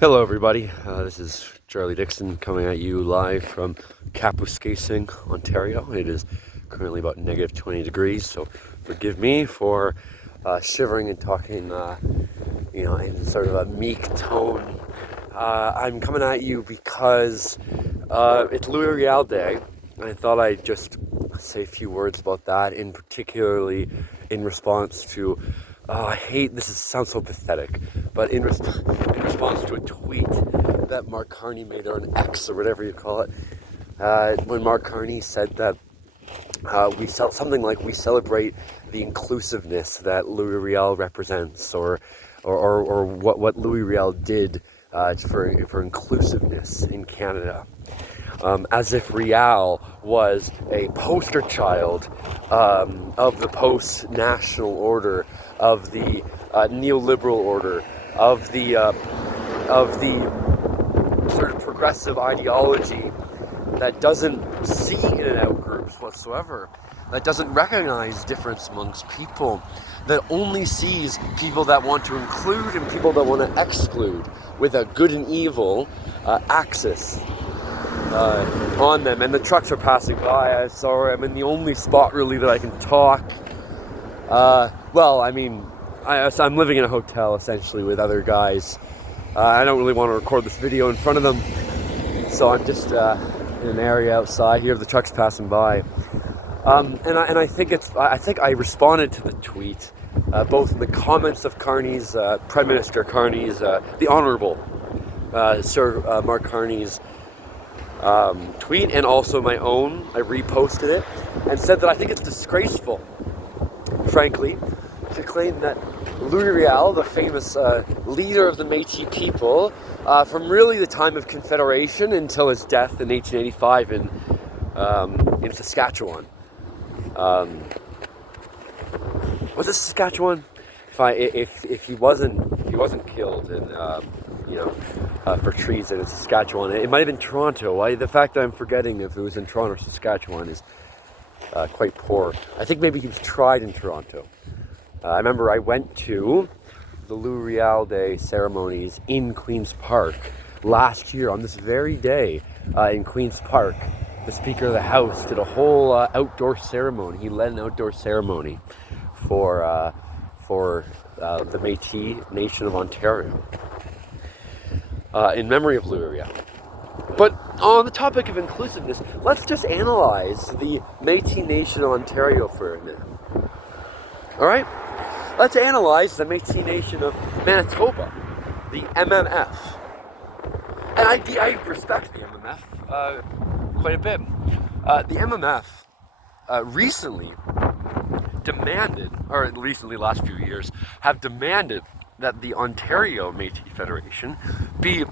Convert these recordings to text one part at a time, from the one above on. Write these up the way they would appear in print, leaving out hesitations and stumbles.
Hello, everybody. This is Charlie Dixon coming at you live from Kapuskasing, Ontario. It is currently about negative 20 degrees, so forgive me for shivering and talking, in sort of a meek tone. I'm coming at you because it's Louis Riel Day, and I thought I'd just say a few words about that, in particularly in response to I hate this. Sounds so pathetic, but in response to a tweet that Mark Carney made, or an X, or whatever you call it, when Mark Carney said that we celebrate the inclusiveness that Louis Riel represents, or what Louis Riel did for inclusiveness in Canada. As if Riel was a poster child of the post-national order, of the neoliberal order, of the sort of progressive ideology that doesn't see in and out groups whatsoever, that doesn't recognize difference amongst people, that only sees people that want to include and people that want to exclude, with a good and evil axis on them. And the trucks are passing by. I'm sorry, I'm in the only spot really that I can talk. I'm living in a hotel essentially with other guys. I don't really want to record this video in front of them, so I'm just in an area outside here of the trucks passing by. I think I responded to the tweet, both in the comments of Carney's, Prime Minister Carney's, the Honourable Sir Mark Carney's tweet, and also my own. I reposted it and said that I think it's disgraceful, frankly, to claim that Louis Riel, the famous leader of the Métis people, from really the time of Confederation until his death in 1885 in Saskatchewan. Was it Saskatchewan? If he wasn't killed for treason in Saskatchewan, it might have been Toronto. The fact that I'm forgetting if it was in Toronto or Saskatchewan is quite poor. I think maybe he was tried in Toronto. I remember I went to the Louis Riel Day ceremonies in Queen's Park last year on this very day in Queen's Park. The Speaker of the House did a whole outdoor ceremony. He led an outdoor ceremony for the Métis Nation of Ontario in memory of Louis Riel. But on the topic of inclusiveness, let's just analyze the Métis Nation of Ontario for a minute. All right? Let's analyze the Métis Nation of Manitoba, the MMF. And I respect the MMF quite a bit. The MMF recently demanded, or recently last few years, have demanded that the Ontario Métis Federation be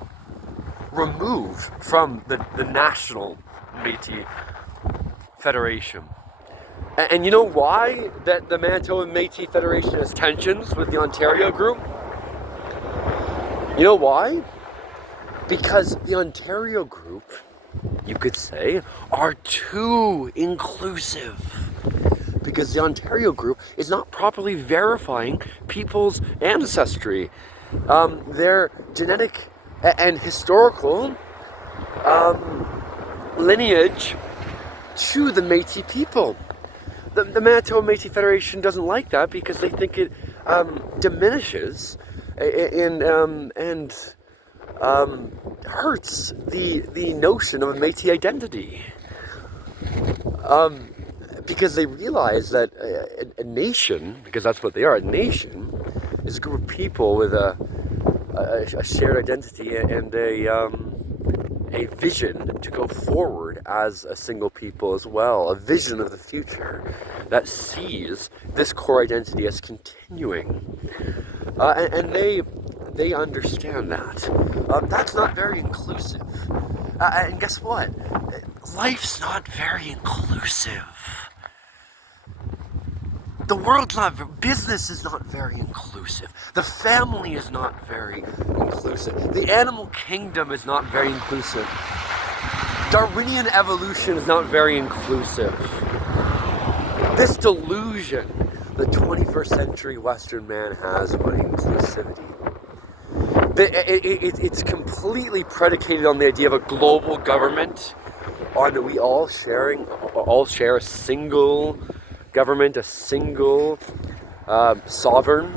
removed from the National Métis Federation. And you know why that the Manitoba Métis Federation has tensions with the Ontario group? You know why? Because the Ontario group, you could say, are too inclusive. Because the Ontario group is not properly verifying people's ancestry, their genetic and historical lineage to the Métis people. The Manitoba Métis Federation doesn't like that because they think it diminishes and hurts the notion of a Métis identity. Because they realize that a nation, because that's what they are, a nation is a group of people with a shared identity and a vision to go forward as a single people as well, a vision of the future that sees this core identity as continuing. And they understand that. That's not very inclusive. And guess what? Life's not very inclusive. The world's not, business is not very inclusive. The family is not very inclusive. The animal kingdom is not very inclusive. Darwinian evolution is not very inclusive. This delusion the 21st century Western man has about inclusivity, It's completely predicated on the idea of a global government, on we all share a single government, a single sovereign,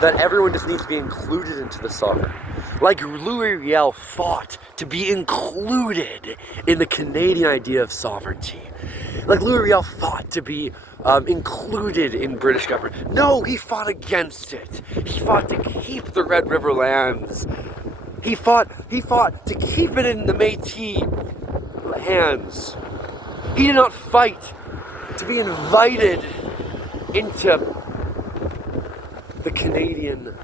that everyone just needs to be included into the sovereign. Like Louis Riel fought to be included in the Canadian idea of sovereignty. Like Louis Riel fought to be included in British government. No, he fought against it. He fought to keep the Red River lands. He fought to keep it in the Métis hands. He did not fight to be invited into the Canadian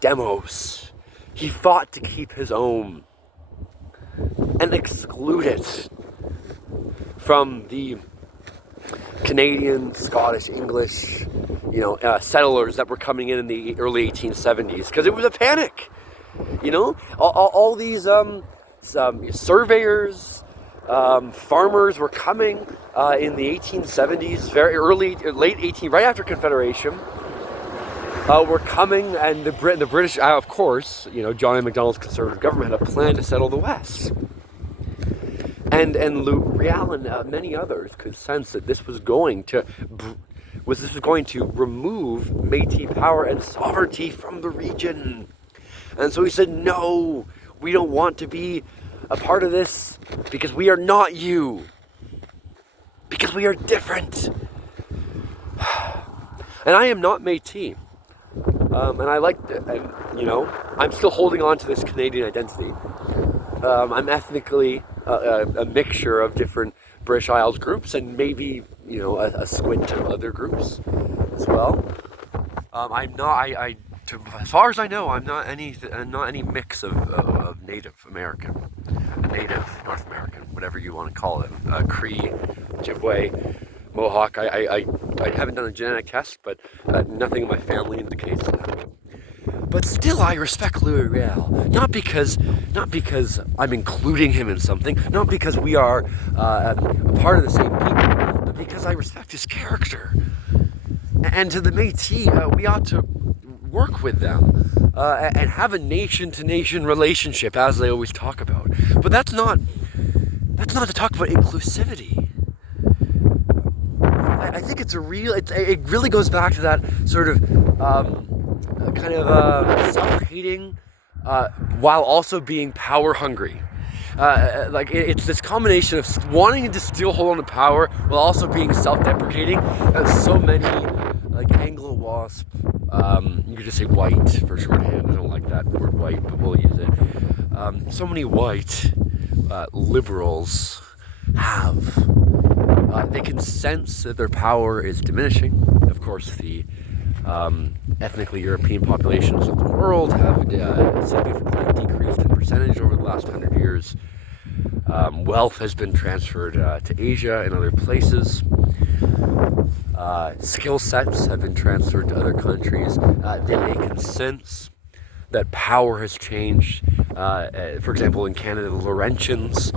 demos. He fought to keep his own and exclude it from the Canadian, Scottish, English, settlers that were coming in the early 1870s, because it was a panic. All these surveyors, farmers were coming in the 1870s, very early, late 18, right after Confederation. Were coming, and the British, of course, John A. Macdonald's Conservative government had a plan to settle the West. And Riel and many others could sense that this was going to remove Métis power and sovereignty from the region. And so he said, no, we don't want to be a part of this, because we are not you. Because we are different. And I am not Métis. And I like it. And, I'm still holding on to this Canadian identity. I'm ethnically a mixture of different British Isles groups, and maybe, a squint of other groups as well. I'm not, as far as I know, I'm not any mix of Native American, Native North American, whatever you want to call it, Cree, Ojibwe, Mohawk. I haven't done a genetic test, but nothing in my family indicates that. But still, I respect Louis Riel, not because I'm including him in something, not because we are a part of the same people, but because I respect his character. And to the Métis, we ought to work with them and have a nation-to-nation relationship, as they always talk about. But that's not to talk about inclusivity. I think it really goes back to that sort of self-hating while also being power-hungry. It's this combination of wanting to still hold on to power while also being self-deprecating. So many, Anglo-WASP, you could just say white for shorthand. I don't like that word white, but we'll use it. So many white liberals have. They can sense that their power is diminishing. Of course, the ethnically European populations of the world have significantly decreased in percentage over the last 100 years. Wealth has been transferred to Asia and other places. Skill sets have been transferred to other countries. They can sense that power has changed. For example, in Canada, the Laurentians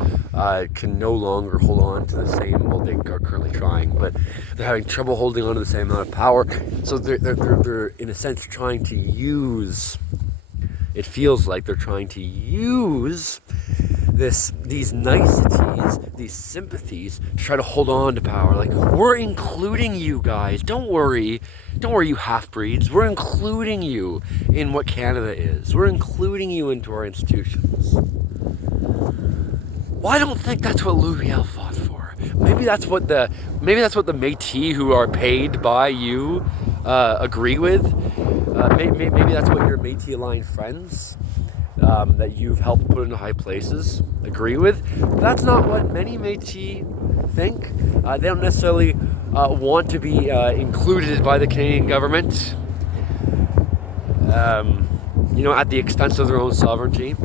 can no longer hold on to the same, well, they are currently trying, but they're having trouble holding on to the same amount of power. So they're in a sense trying to use, it feels like they're trying to use these niceties, these sympathies to try to hold on to power. Like, we're including you guys. Don't worry, you half-breeds. We're including you in what Canada is. We're including you into our institutions. Well, I don't think that's what Louis Riel fought for. Maybe that's what the Métis who are paid by you agree with. Maybe that's what your Métis-aligned friends that you've helped put into high places agree with. That's not what many Métis think. They don't necessarily want to be included by the Canadian government, at the expense of their own sovereignty.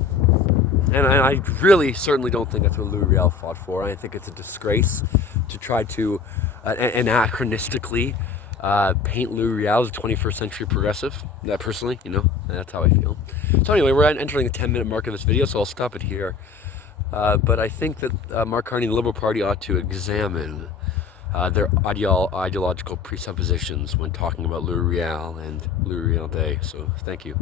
And I really certainly don't think that's what Louis Riel fought for. I think it's a disgrace to try to anachronistically paint Louis Riel as a 21st century progressive. Personally, that's how I feel. So anyway, we're entering the 10-minute mark of this video, so I'll stop it here. But I think that Mark Carney and the Liberal Party ought to examine their ideological presuppositions when talking about Louis Riel and Louis Riel Day. So thank you.